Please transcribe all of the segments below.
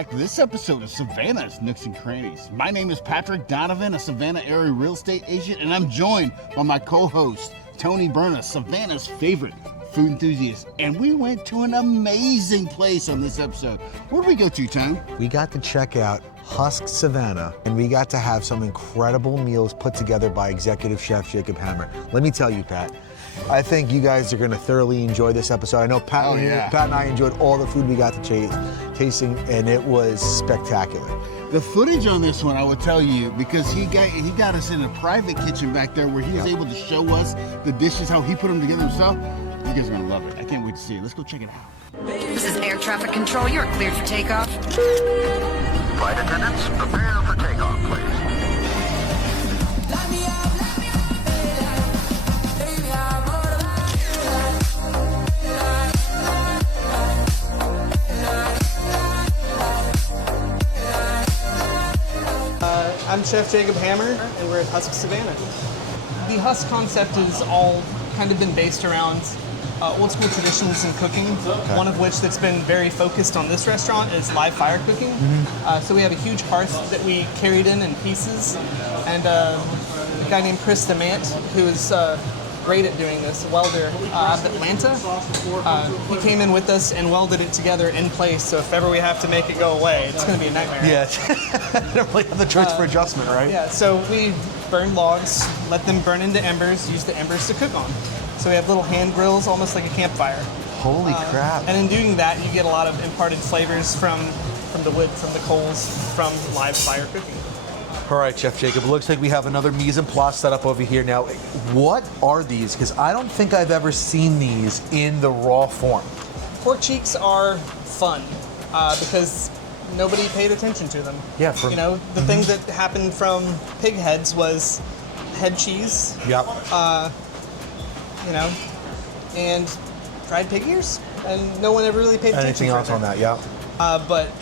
back to this episode of Savannah's Nooks and Crannies. My name is Patrick Donovan, a Savannah area real estate agent, and I'm joined by my co-host, Tony Berna, Savannah's favorite food enthusiast. And we went to an amazing place on this episode. Where did we go to, Tony? We got to check out Husk Savannah, and we got to have some incredible meals put together by Executive Chef Jacob Hammer. Let me tell you, Pat, I think you guys are going to thoroughly enjoy this episode. I know Pat and I enjoyed all the food we got to tasting, and it was spectacular. The footage on this one, I will tell you, because he got us in a private kitchen back there where he was able to show us the dishes, how he put them together himself. You guys are going to love it. I can't wait to see it. Let's go check it out. This is air traffic control. You're cleared for takeoff. Flight attendants, prepare for takeoff, please. I'm Chef Jacob Hammer, and we're at Husk Savannah. The Husk concept has all kind of been based around old school traditions in cooking, one of which that's been very focused on this restaurant is live fire cooking. So we have a huge hearth that we carried in pieces, and a guy named Chris DeMant, who is great at doing this, a welder out of Atlanta. He came in with us and welded it together in place, so if ever we have to make it go away, it's going to be a nightmare. Yeah, you don't really have the choice for adjustment, right? Yeah, so we burn logs, let them burn into embers, use the embers to cook on. So we have little hand grills, almost like a campfire. Holy crap. And in doing that, you get a lot of imparted flavors from the wood, from the coals, from live fire cooking. All right, Chef Jacob, it looks like we have another mise en place set up over here. Now, what are these? Because I don't think I've ever seen these in the raw form. Pork cheeks are fun because nobody paid attention to them. Yeah. The thing that happened from pig heads was head cheese. Yep. And dried pig ears, and no one ever really paid attention. Anything else on that? Yeah. But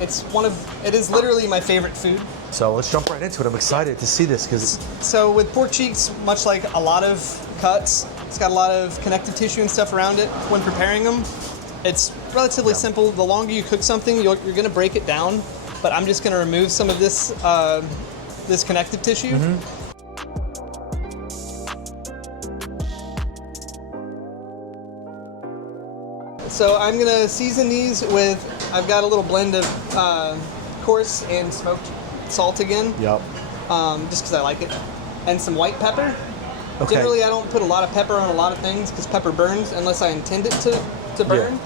it is literally my favorite food. So let's jump right into it. I'm excited to see this because So with pork cheeks, much like a lot of cuts, it's got a lot of connective tissue and stuff around it. When preparing them, it's relatively simple. The longer you cook something, you're going to break it down. But I'm just going to remove some of this this connective tissue. So I'm going to season these with, I've got a little blend of coarse and smoked salt again. Yep. Just because I like it. And some white pepper. Okay. Generally, I don't put a lot of pepper on a lot of things because pepper burns unless I intend it to burn.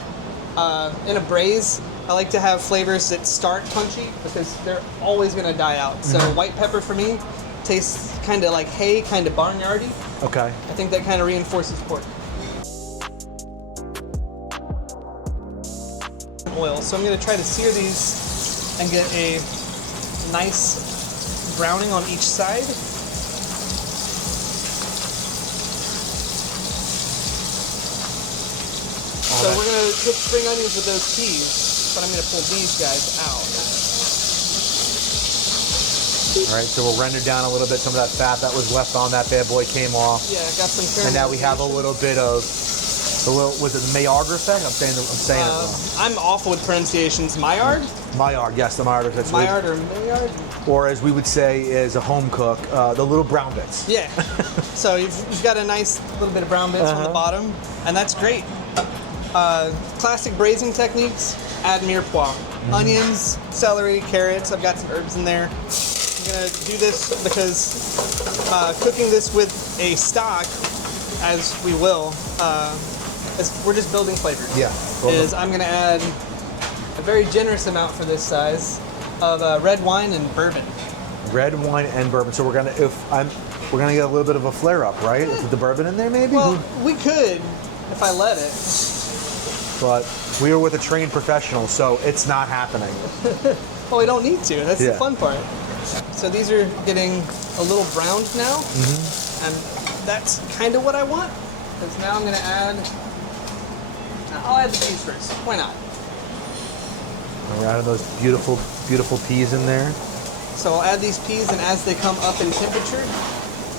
Yeah. In a braise, I like to have flavors that start punchy because they're always going to die out. So white pepper for me tastes kind of like hay, kind of barnyardy. Okay. I think that kind of reinforces pork. Oil. So I'm going to try to sear these and get a nice browning on each side. So we're going to cook spring onions with those peas, but I'm going to pull these guys out. All right, so we'll render down a little bit. Some of that fat that was left on that bad boy came off. Yeah, got some caramelization. And now we have a little bit of, was it Maillard effect? I'm saying it wrong. I'm awful with pronunciations. Maillard? Maillard, yes, the Maillard. That's Maillard or Maillard? Or as we would say as a home cook, the little brown bits. Yeah. So you've got a nice little bit of brown bits on the bottom, and that's great. Classic braising techniques, add Mirepoix. Onions, celery, carrots, I've got some herbs in there. I'm gonna do this because cooking this with a stock, as we will, we're just building flavors. Yeah. I'm gonna add a very generous amount for this size of red wine and bourbon. Red wine and bourbon. So we're gonna get a little bit of a flare up, right? With the bourbon in there, maybe. Well, we could if I let it. But we are with a trained professional, so it's not happening. Well, we don't need to. That's the fun part. So these are getting a little browned now, and that's kind of what I want. Because now I'm going to I'll add the peas first. Why not? We're adding those beautiful, beautiful peas in there. So I'll add these peas, and as they come up in temperature,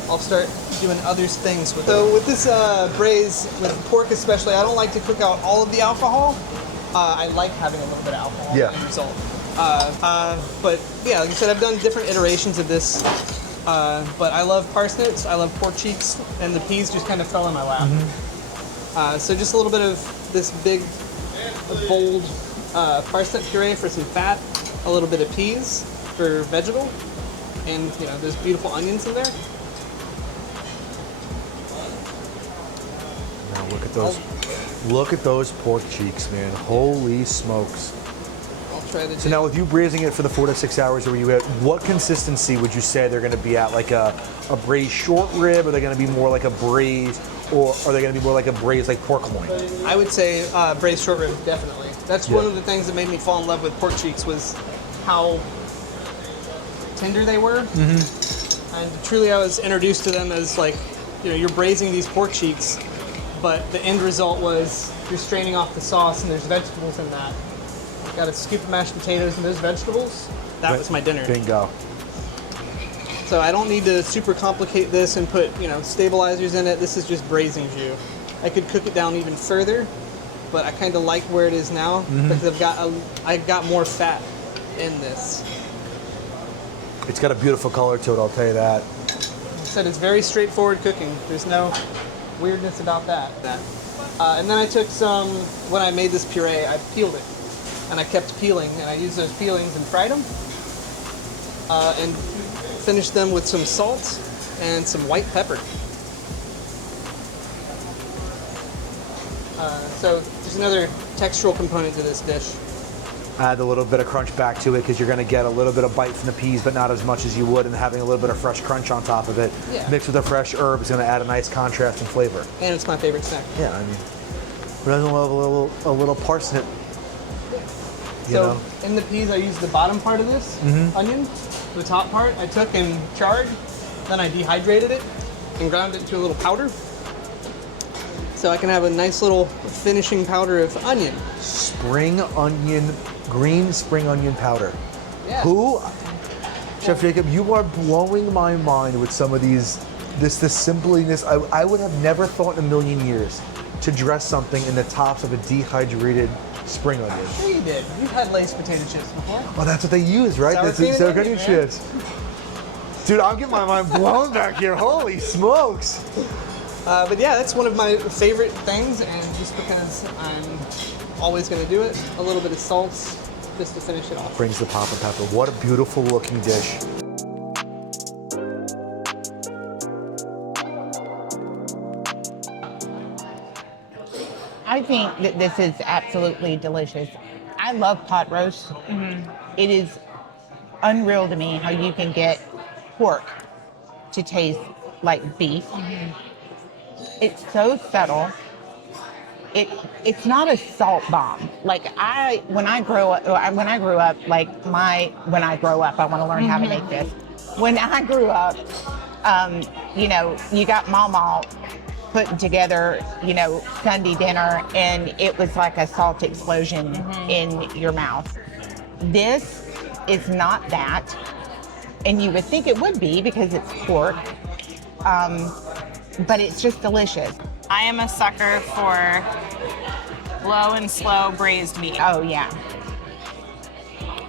I'll start doing other things with it. So with this braise, with pork especially, I don't like to cook out all of the alcohol. I like having a little bit of alcohol in the result. But yeah, like I said, I've done different iterations of this. But I love parsnips, I love pork cheeks, and the peas just kind of fell in my lap. So just a little bit of this big, bold parsnip puree for some fat, a little bit of peas for vegetable, and you know, there's beautiful onions in there. Now look at those. Look at those pork cheeks, man. Holy smokes. I'll try to So now with you braising it for the 4 to 6 hours where you at, what consistency would you say they're gonna be at? Like a braised short rib? Are they gonna be more like a braised, or are they gonna be more like a braised like pork loin? I would say braised short rib, definitely. That's one of the things that made me fall in love with pork cheeks was how tender they were. And truly I was introduced to them as like, you know, you're braising these pork cheeks, but the end result was you're straining off the sauce and there's vegetables in that. Got a scoop of mashed potatoes and those vegetables. That was my dinner. Bingo. So I don't need to super complicate this and put, you know, stabilizers in it. This is just braising jus. I could cook it down even further, but I kind of like where it is now because I've got more fat in this. It's got a beautiful color to it, I'll tell you that. Like I said, it's very straightforward cooking. There's no weirdness about that. And then I took some, when I made this puree, I peeled it. And I kept peeling, and I used those peelings and fried them. And finished them with some salt and some white pepper. So there's another textural component to this dish. Add a little bit of crunch back to it because you're going to get a little bit of bite from the peas, but not as much as you would, and having a little bit of fresh crunch on top of it, mixed with the fresh herb, is going to add a nice contrast and flavor. And it's my favorite snack. Yeah, I mean, who doesn't love a little parsnip? So in the peas, I used the bottom part of this onion. The top part I took and charred, then I dehydrated it and ground it into a little powder. So I can have a nice little finishing powder of onion. Spring onion, green spring onion powder. Yeah. Who, Chef Jacob, you are blowing my mind with some of these, this simpliness. I would have never thought in a million years to dress something in the tops of a dehydrated spring onion. Sure you did. You've had laced potato chips before. Well, that's what they use, right? Sour That's cream and sour onion, onion chips. Dude, I'm getting my mind blown back here. Holy smokes. But yeah, that's one of my favorite things, and just because I'm always going to do it, a little bit of salt just to finish it off. Brings the pop and pepper. What a beautiful looking dish. I think that this is absolutely delicious. I love pot roast. It is unreal to me how you can get pork to taste like beef. It's so subtle. It's not a salt bomb. Like when I grew up, I want to learn how to make this. When I grew up, you know, you got mama putting together, you know, Sunday dinner, and it was like a salt explosion in your mouth. This is not that, and you would think it would be because it's pork, but it's just delicious. I am a sucker for low and slow braised meat. Oh yeah.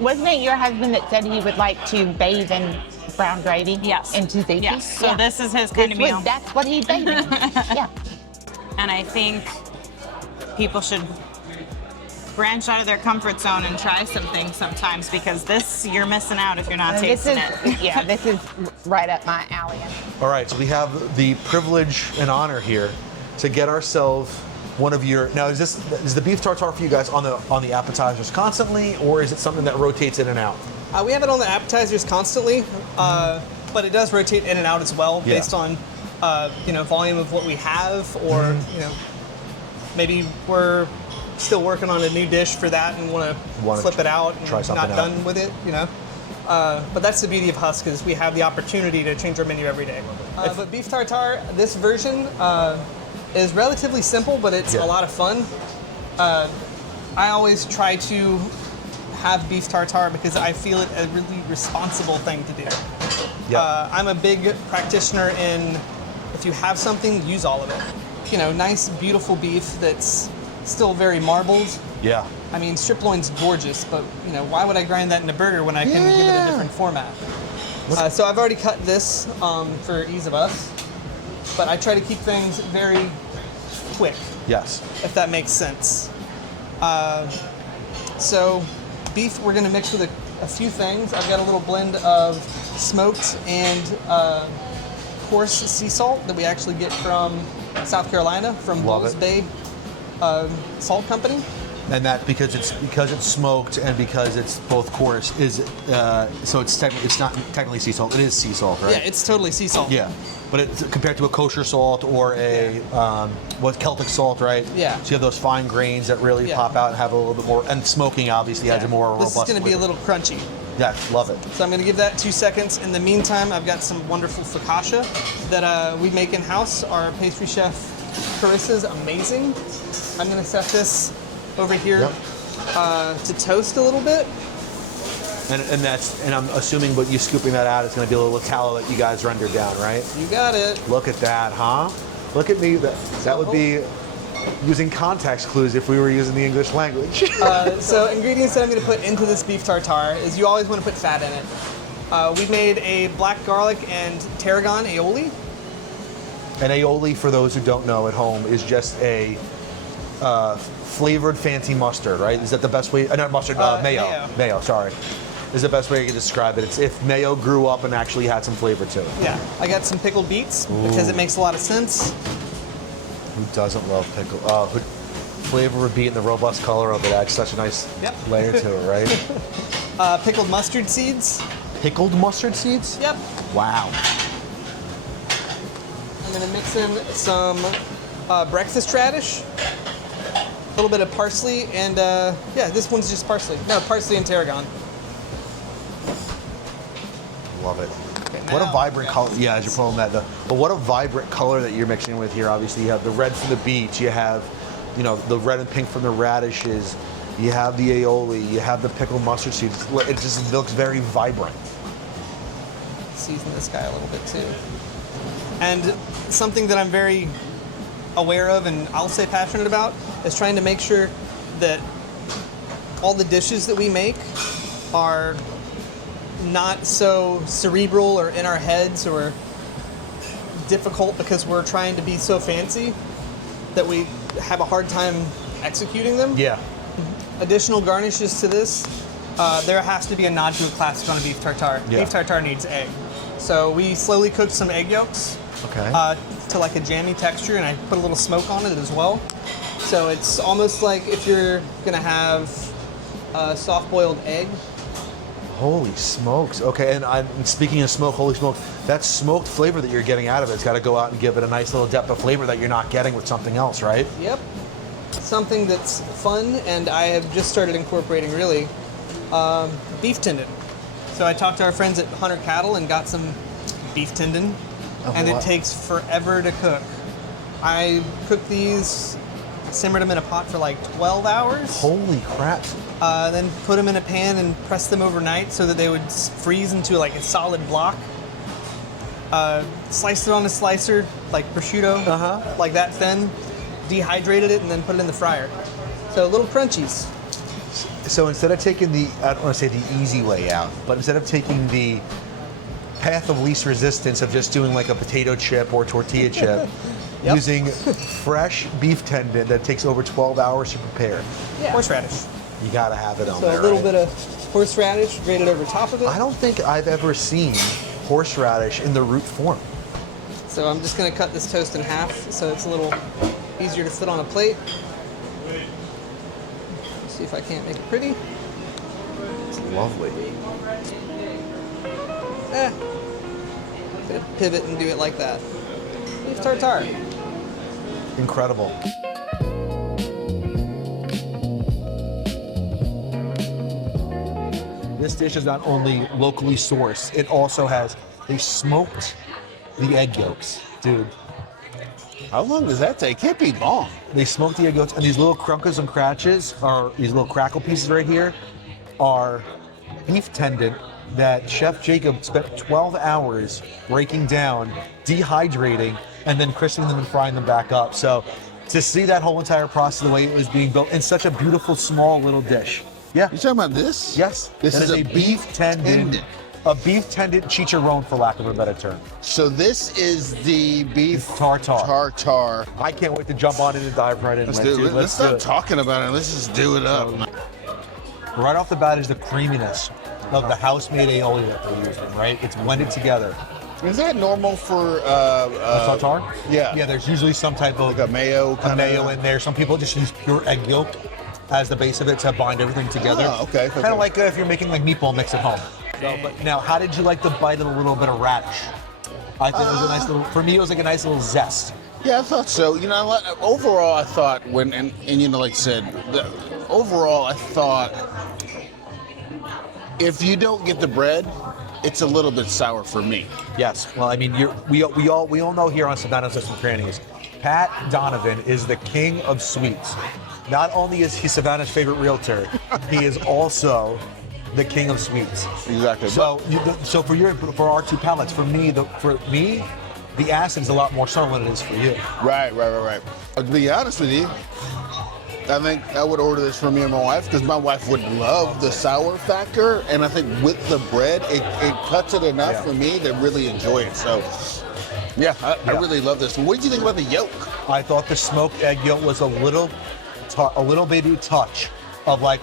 Wasn't it your husband that said he would like to bathe in brown gravy? Yes. And tzatziki? Yes. So this is his kind of meal. That's what he bathed in. Yeah. And I think people should branch out of their comfort zone and try some things sometimes, because this, you're missing out if you're not tasting it. Yeah, this is right up my alley. All right, so we have the privilege and honor here to get ourselves one of your, now is the beef tartare for you guys on the appetizers constantly, or is it something that rotates in and out? We have it on the appetizers constantly, but it does rotate in and out as well based on you know, volume of what we have, or you know, maybe we're still working on a new dish for that and want to flip it out and try something not done with it, you know. But that's the beauty of Husk, is we have the opportunity to change our menu every day. But beef tartare, this version is relatively simple, but it's a lot of fun. I always try to have beef tartare because I feel it a really responsible thing to do. I'm a big practitioner in, if you have something, use all of it. You know, nice, beautiful beef that's still very marbled. Yeah. I mean, strip loin's gorgeous, but you know, why would I grind that in a burger when I can give it a different format? So I've already cut this for ease of us, but I try to keep things very quick, Yes. if that makes sense. So beef, we're gonna mix with a few things. I've got a little blend of smoked and coarse sea salt that we actually get from South Carolina, from Love Bulls it. Bay Salt Company. And that because it's smoked and because it's both coarse is so it's not technically sea salt. It is sea salt, right? Yeah, it's totally sea salt. Yeah, but it's compared to a kosher salt or a what's Celtic salt, right? Yeah. So you have those fine grains that really Yeah. pop out and have a little bit more. And smoking obviously adds a more robust. This is going to be a flavor. little crunchy. Yeah, love it. So I'm going to give that 2 seconds. In the meantime, I've got some wonderful focaccia that we make in-house. Our pastry chef, Carissa's amazing. I'm going to set this over here to toast a little bit. And I'm assuming, but you scooping that out, it's going to be a little tallow that you guys rendered down, right? You got it. Look at that, huh? Look at me. That would be using context clues if we were using the English language. So ingredients that I'm going to put into this beef tartare is you always want to put fat in it. We made a black garlic and tarragon aioli. An aioli, for those who don't know at home, is just a flavored fancy mustard, right? Is that the best way? Not mustard, mayo. Mayo, sorry. Is the best way I can describe it. It's if mayo grew up and actually had some flavor to it. Yeah, I got some pickled beets because it makes a lot of sense. Who doesn't love pickle? Flavor of beet and the robust color of it adds such a nice layer to it, right? Pickled mustard seeds. Pickled mustard seeds? Yep. Wow. I'm gonna mix in some breakfast radish, a little bit of parsley, and yeah, this one's just parsley. No, parsley and tarragon. Love it. Okay, What a now vibrant we color. got Yeah, as you're pulling that. But what a vibrant color that you're mixing with here. Obviously, you have the red from the beets. You have, you know, the red and pink from the radishes. You have the aioli. You have the pickled mustard seeds. It just looks very vibrant. season this guy a little bit too. And something that I'm very aware of and I'll say passionate about is trying to make sure that all the dishes that we make are not so cerebral or in our heads or difficult because we're trying to be so fancy that we have a hard time executing them. Yeah. Additional garnishes to this, there has to be a nod to a classic on a beef tartare. Yeah. Beef tartare needs egg. So we slowly cooked some egg yolks to like a jammy texture, and I put a little smoke on it as well. So it's almost like if you're gonna have a soft-boiled egg. Holy smokes. Okay, and speaking of smoke, holy smoke, that smoked flavor that you're getting out of it's got to go out and give it a nice little depth of flavor that you're not getting with something else, right? Yep. Something that's fun, and I have just started incorporating really, Beef-Tendon. So I talked to our friends at Hunter Cattle and got some Beef-Tendon, and it takes forever to cook. I cooked these, simmered them in a pot for like 12 hours. Holy crap. Then put them in a pan and press them overnight so that they would freeze into like a solid block. Sliced it on a slicer, like prosciutto, like that thin. Dehydrated it and then put it in the fryer. So little crunchies. So instead of taking the, I don't want to say the easy way out, but instead of taking the path of least resistance of just doing like a potato chip or tortilla chip, using fresh beef tendon that takes over 12 hours to prepare. Yeah. Horseradish. You gotta have it on So there, a little right? bit of horseradish grated over top of it. I don't think I've ever seen horseradish in the root form. So I'm just gonna cut this toast in half so it's a little easier to fit on a plate. See if I can't make it pretty. It's lovely. Gonna pivot and do it like that. Beef tartare. Incredible. This dish is not only locally sourced, it also has, they smoked the egg yolks. Dude, How long does that take? Can't be long. they smoked the egg yolks, and these little crunkles and cratches, are these little crackle pieces right here, are beef tendon that Chef Jacob spent 12 hours breaking down, dehydrating, and then crisping them and frying them back up. So to see that whole entire process, the way it was being built in such a beautiful, small little dish. Yeah. You talking about this? Yes. This That is a beef tendon. A beef tendon chicharron, for lack of a better term. So this is the beef Tartare. tartare. I can't wait to jump on it and dive right in. Let's do it. Let's do stop it. talking about it. Let's just do it up. Right off the bat is the creaminess of the house-made aioli that they're using, right? It's blended together. Is that normal for Tartare? Yeah. Yeah, there's usually some type of like a mayo kind mayo in there. Some people just use pure egg yolk as the base of it to bind everything together. Oh, okay. Kind of like if you're making like meatball mix at home. So, but now, how did you like the bite of a little bit of radish? I think it was a nice little, for me, it was like a nice little zest. Yeah, I thought so. You know, overall, I thought and you know, like I said, overall, I thought if you don't get the bread, it's a little bit sour for me. Yes. Well, I mean, we all know here on Savannah's and Crannies, Pat Donovan is the king of sweets. Not only is he Savannah's favorite realtor, he is also the king of sweets. Exactly. So, for our two palates, for me, the acid is a lot more subtle than it is for you. Right. To be honest with you, I think I would order this for me and my wife because my wife would love the sour factor, and I think with the bread, it cuts it enough for me to really enjoy it. So, I really love this. What did you think about the yolk? I thought the smoked egg yolk was a little baby touch of like,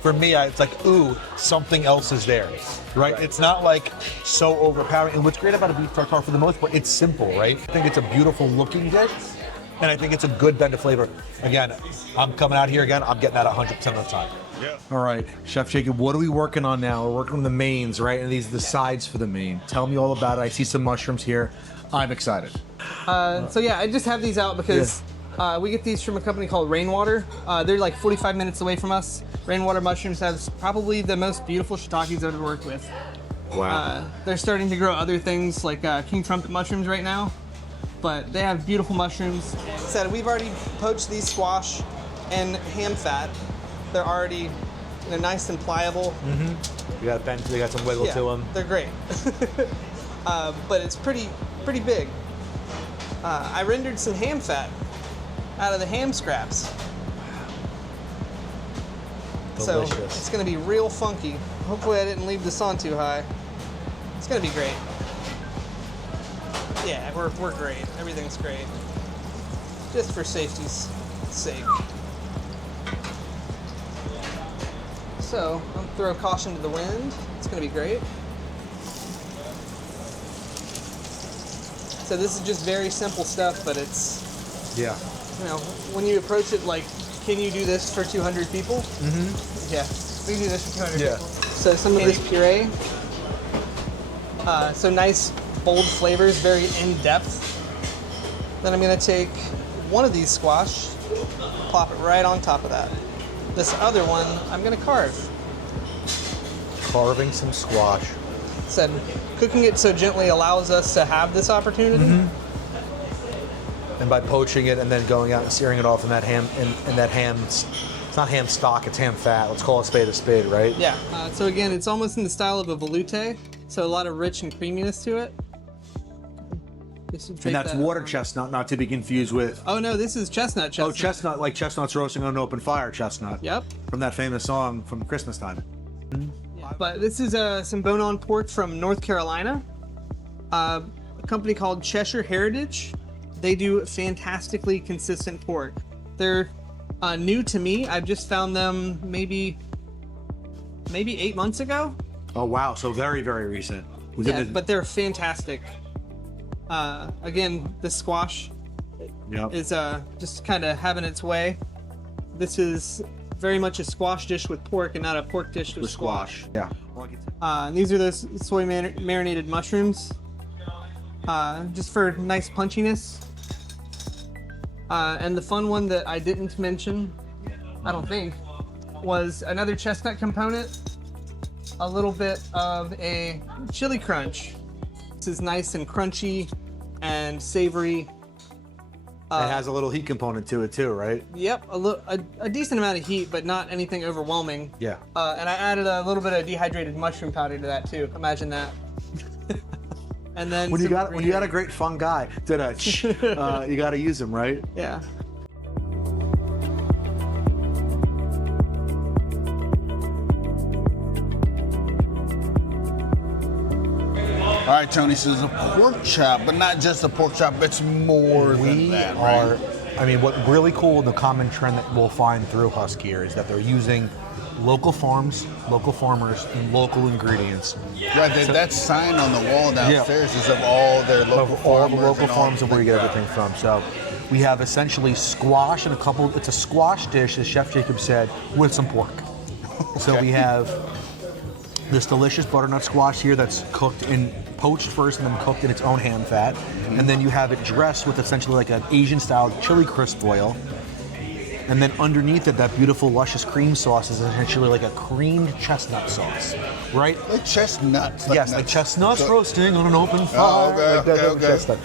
for me, it's like, ooh, something else is there, right? It's not like so overpowering. And what's great about a beef tartare, for the most part, it's simple, right? I think it's a beautiful looking dish, and I think it's a good blend of flavor. Again, I'm coming out here again, I'm getting that 100% of the time. Yeah. All right, Chef Jacob, what are we working on now? We're working on the mains, right? And these are the sides for the main. Tell me all about it. I see some mushrooms here. I'm excited. So yeah, I just have these out because we get these from a company called Rainwater. They're like 45 minutes away from us. Rainwater Mushrooms has probably the most beautiful shiitakes I've ever worked with. Wow. They're starting to grow other things like king trumpet mushrooms right now, but they have beautiful mushrooms. Said we've already poached these squash and ham fat. They're nice and pliable. You got bend, they got some wiggle to them. They're great. But it's pretty big. I rendered some ham fat out of the ham scraps. Delicious. So it's gonna be real funky. Hopefully I didn't leave this on too high. It's gonna be great. Yeah, we're great. Everything's great. Just for safety's sake. So I'm gonna throw caution to the wind. It's gonna be great. So this is just very simple stuff, but it's, you know, when you approach it like, can you do this for 200 people? Yeah, we can do this for 200 people. So some of this puree. So nice, bold flavors, very in-depth. Then I'm gonna take one of these squash, plop it right on top of that. This other one, I'm gonna carve. Carving some squash. Said cooking it so gently allows us to have this opportunity. And by poaching it and then going out and searing it off in that ham, it's not ham stock, it's ham fat. Let's call a spade, right? Yeah. So again, it's almost in the style of a velouté, so a lot of rich and creaminess to it. And that's water chestnut, not to be confused with. Oh no, this is chestnut. Oh, chestnut, like chestnuts roasting on an open fire chestnut. Yep. From that famous song from Christmas time. But this is some bone-on pork from North Carolina. A company called Cheshire Heritage. They do fantastically consistent pork. They're new to me. I've just found them maybe 8 months ago. Oh wow, so very, very recent. But they're fantastic. Again, the squash is just kind of having its way. This is very much a squash dish with pork and not a pork dish with squash. Yeah. And these are those soy-marinated mushrooms, just for nice punchiness. And the fun one that I didn't mention, I don't think, was another chestnut component, a little bit of a chili crunch. This is nice and crunchy and savory. It has a little heat component to it too, right? Yep, a decent amount of heat, but not anything overwhelming. Yeah. And I added a little bit of dehydrated mushroom powder to that too. Imagine that. And then when you got a great fun guy, you got to use him, right? Yeah. right, Tony, so there's a pork chop, but not just a pork chop, it's more than that, right? I mean, what really cool, the common trend that we'll find through Husk here is that they're using local farms, local farmers, and local ingredients. Right, that sign on the wall downstairs is of all their local farmers. All the local farms and where you get everything from. So we have essentially squash and it's a squash dish, as Chef Jacob said, with some pork. Okay. So we have this delicious butternut squash here that's cooked in poached first and then cooked in its own ham fat. Mm-hmm. And then you have it dressed with essentially like an Asian-style chili crisp oil. And then underneath it, that beautiful, luscious cream sauce is essentially like a creamed chestnut sauce, right? Like chestnuts. Yes, like chestnuts roasting on an open fire. Chestnut.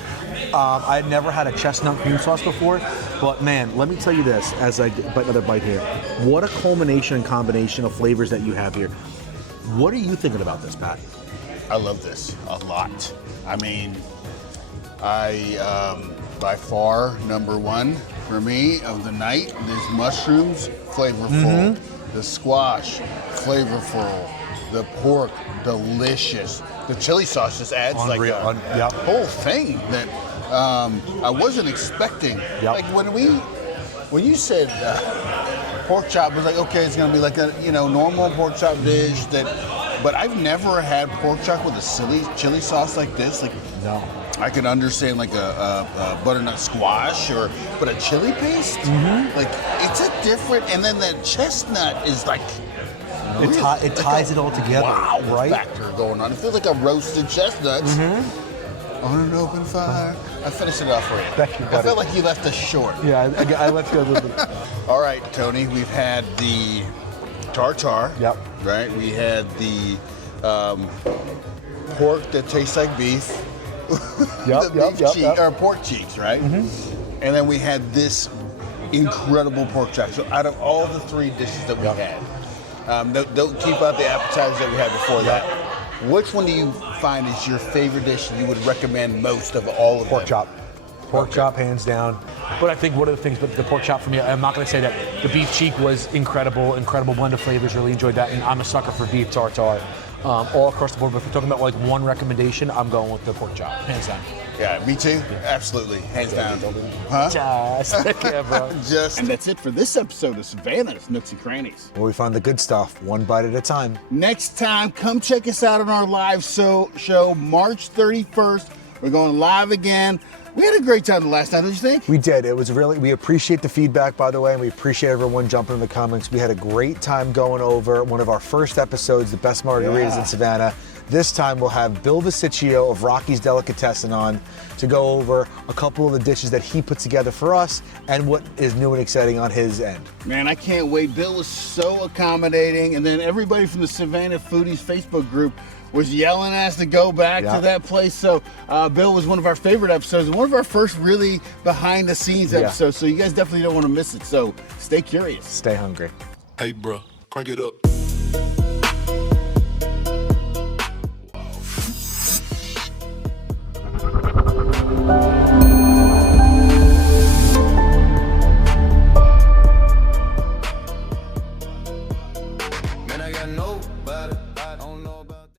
I'd never had a chestnut cream sauce before, but man, let me tell you this as I bite another bite here. What a culmination and combination of flavors that you have here. What are you thinking about this, Pat? I love this a lot. I mean, by far, number one for me of the night, there's mushrooms, flavorful. Mm-hmm. The squash, flavorful. The pork, delicious. The chili sauce just adds like a whole thing that I wasn't expecting. Yep. Like when you said pork chop, I was like, okay, it's gonna be like a normal pork chop dish but I've never had pork chop with a chili sauce like this. Like, no. I could understand like a butternut squash but a chili paste, like it's a different. And then that chestnut is like it ties it all together. Wow, right? Factor going on. It feels like a roasted chestnuts on an open fire. I finished it off for you. Thank you, buddy. I felt like you left us short. Yeah, I left you a little bit. All right, Tony, we've had the tartare. Yep. Right. We had the pork that tastes like beef. Or pork cheeks, right? Mm-hmm. And then we had this incredible pork chop. So out of all the three dishes that we had, don't keep out the appetizers that we had before that. Which one do you find is your favorite dish you would recommend most of all of pork chop? Pork chop, hands down. But I think one of the things, but the pork chop for me, I'm not going to say that the beef cheek was incredible blend of flavors. Really enjoyed that, and I'm a sucker for beef tartare. All across the board, but if we're talking about like one recommendation, I'm going with the pork chop, hands down. Yeah, me too. Yeah. Absolutely, hands down. Huh? Yeah, bro. And that's it for this episode of Savannah's Nooks and Crannies, where we find the good stuff, one bite at a time. Next time, come check us out on our live show, March 31st. We're going live again. We had a great time the last time, don't you think? We did. It was we appreciate the feedback, by the way, and we appreciate everyone jumping in the comments. We had a great time going over one of our first episodes, the best margaritas in Savannah. This time we'll have Bill Viciccio of Rocky's Delicatessen on to go over a couple of the dishes that he put together for us and what is new and exciting on his end. Man, I can't wait. Bill was so accommodating, and then everybody from the Savannah Foodies Facebook group was yelling at us to go back to that place. So Bill was one of our favorite episodes and one of our first really behind the scenes episodes. So you guys definitely don't want to miss it. So stay curious. Stay hungry. Hey, bro, crank it up. Man, I got nobody.